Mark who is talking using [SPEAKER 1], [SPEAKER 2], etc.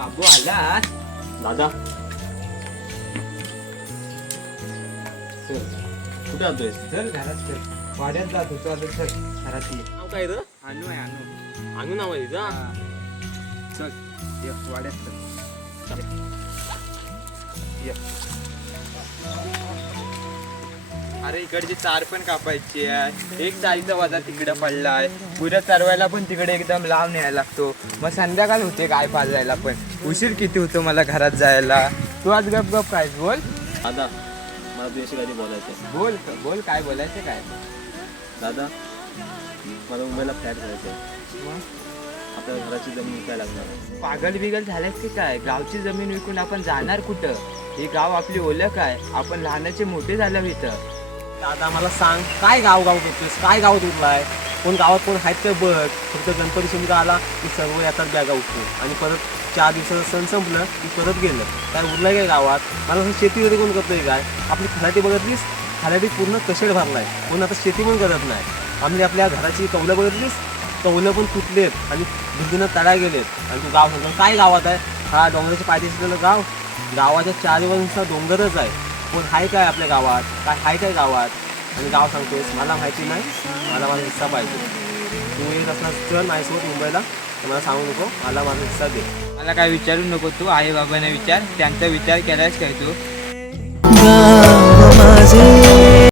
[SPEAKER 1] बाबू आलास
[SPEAKER 2] दादा कुठे जातोय
[SPEAKER 1] चल घरात चल वाड्यात जात होतो आता चल घरात ये
[SPEAKER 2] नाव काय रे?
[SPEAKER 1] आणू आहे आणू
[SPEAKER 2] आणू नाव आहे
[SPEAKER 1] हा. चल ये वाड्यात चल. ये. अरे इकडची चार पण कापायची आहे. एक चाळीचा वजा तिकडे पडलाय. पुऱ्या चरवायला पण तिकडे एकदम लांब न्यायला लागतो. मग संध्याकाळ होते गाय पाजायला पण. उशीर किती होतो मला घरात जायला? तू आज गप गप काय बोल?
[SPEAKER 2] दादा मला तुझ्याशी काही बोलायचं
[SPEAKER 1] बोल बोल काय बोलायचं काय?
[SPEAKER 2] दादा मला मुंबईला फ्लॅट घ्यायचं आहे आपल्या घराची जमीन विकायला लागणार आहे.
[SPEAKER 1] पागल बिगल झाल्यास की काय? गावची जमीन विकून आपण जाणार कुठं? ही गाव आपली ओळख आहे. आपण लहानाचे मोठे झालो इथं.
[SPEAKER 3] दादा मला सांग काय गाव गाव करतोस काय गाव उरलाय कोण गावात कोण आहेत ते बघ? फक्त गणपती समजा आला की सर्व येतात बॅगा उठतो आणि परत चार दिवसाचं सण संपलं की परत गेलं. काय उरलं काय गावात? मला असं शेती वगैरे कोण करतोय काय? आपली खराटी बघितलीस? खराटी पूर्ण कशेड भरलाय. कोण आता शेती पण करत नाही. आम्ही आपल्या घराची कौलं बघितलीस? कौलं पण तुटलेत आणि भिंतीनं तडा गेलेत. आणि तू गाव सांगतो काय गावात आहे? हा डोंगराच्या पायथ्याशी गाव? गावाच्या चार दिवसांचा डोंगरच आहे. कोण हाय काय आपल्या गावात? काय हाय काय गावात? आणि गाव सांगतोस. मला माहिती नाही. मला माझा हिस्सा पाहिजे. तू येत असला चल माझ्यासोबत मुंबईला. तर मला सांगू नको. मला माझा हिस्सा दे.
[SPEAKER 1] मला काय विचारू नको तू? आई बाबांना विचार. त्यांचा विचार केलास काय तू?